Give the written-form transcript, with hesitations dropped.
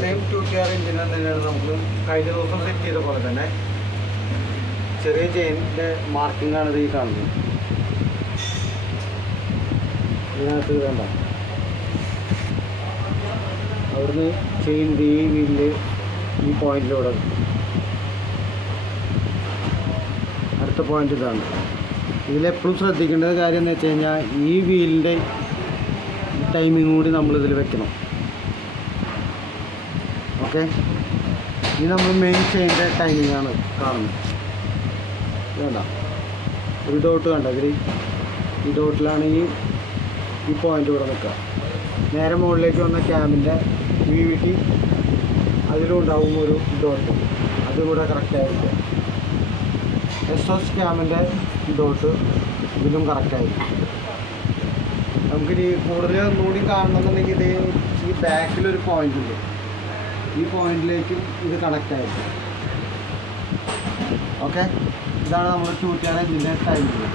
Same 2TR engine തന്നെയാണ് നമുക്ക് കഴിഞ്ഞ ദിവസം സെറ്റ് ചെയ്ത പോലെ തന്നെ. ചെറിയ ചെയിനിൻ്റെ മാർക്കിംഗ് ആണ് ഇത് ഈ കാണുന്നത്. ഇതിനകത്ത് വേണ്ട അവിടുന്ന് ചെയിൻ ഈ വീലിൽ ഈ പോയിന്റിലൂടെ അടുത്ത പോയിന്റ് ഇതാണ്. ഇതിലെപ്പോഴും ശ്രദ്ധിക്കേണ്ട കാര്യം എന്ന് വെച്ച് കഴിഞ്ഞാൽ ഈ വീലിൻ്റെ ടൈമിങ് കൂടി നമ്മളിതിൽ വെക്കണം. ഓക്കെ, ഇനി നമ്മൾ മെയിൻ ചെയിൻ്റെ ടൈമിംഗ് ആണ് കാണുന്നത്. വേണ്ട ഒരു ഡോട്ട് കണ്ട ഇതിൽ ഈ ഡോട്ടിലാണ് ഈ പോയിൻ്റ് ഇവിടെ നിൽക്കുക. നേരെ മുകളിലേക്ക് വന്ന ക്യാമിൻ്റെ VVT അതിലും ഉണ്ടാവും ഒരു ഡോട്ട്, അതുകൂടെ കറക്റ്റായിരിക്കും. എക്സോസ്റ്റ് ക്യാമിൻ്റെ ഡോട്ട് ഇതിലും കറക്റ്റായിരിക്കും. നമുക്കിനി കൂടുതൽ ഒന്നുകൂടി കാണണമെന്നുണ്ടെങ്കിൽ ഇത് ഈ ബാക്കിലൊരു പോയിൻ്റ് ഉണ്ട്, ഈ പോയിന്റിലേക്കും ഇത് കണക്റ്റ് ആയിരിക്കും. ഓക്കെ, ഇതാണ് നമ്മൾ 2TR ഇതിൻ്റെ ടൈമിംഗ്.